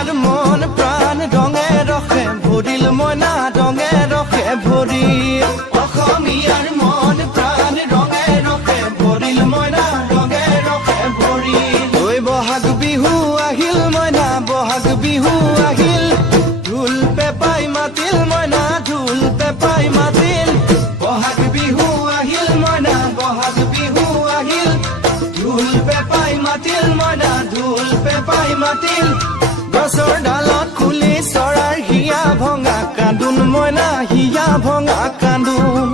অসমীয়াৰ মন প্ৰাণ ৰঙে ৰসে ভৰিল মইনা ৰঙে ৰসে ভৰি অসমীয়াৰ মন প্ৰাণ ৰঙে ৰসে ভৰিল মইনা ৰঙে ৰসে ভৰি ঐ বহাগ বিহু আহিল মইনা বহাগ বিহু আহিল ঢোল পেপাই মাতিল মইনা ঢোল পেপাই মাতিল বহাগ বিহু আহিল মইনা বহাগ বিহু আহিল ঢোল পেপাই মাতিল মইনা ঢোল পেপাই মাতিল গছৰ ডালত খুলি চৰাৰ হিয়া ভঙা কান্দোন মইনা হিয়া ভঙা কান্দোন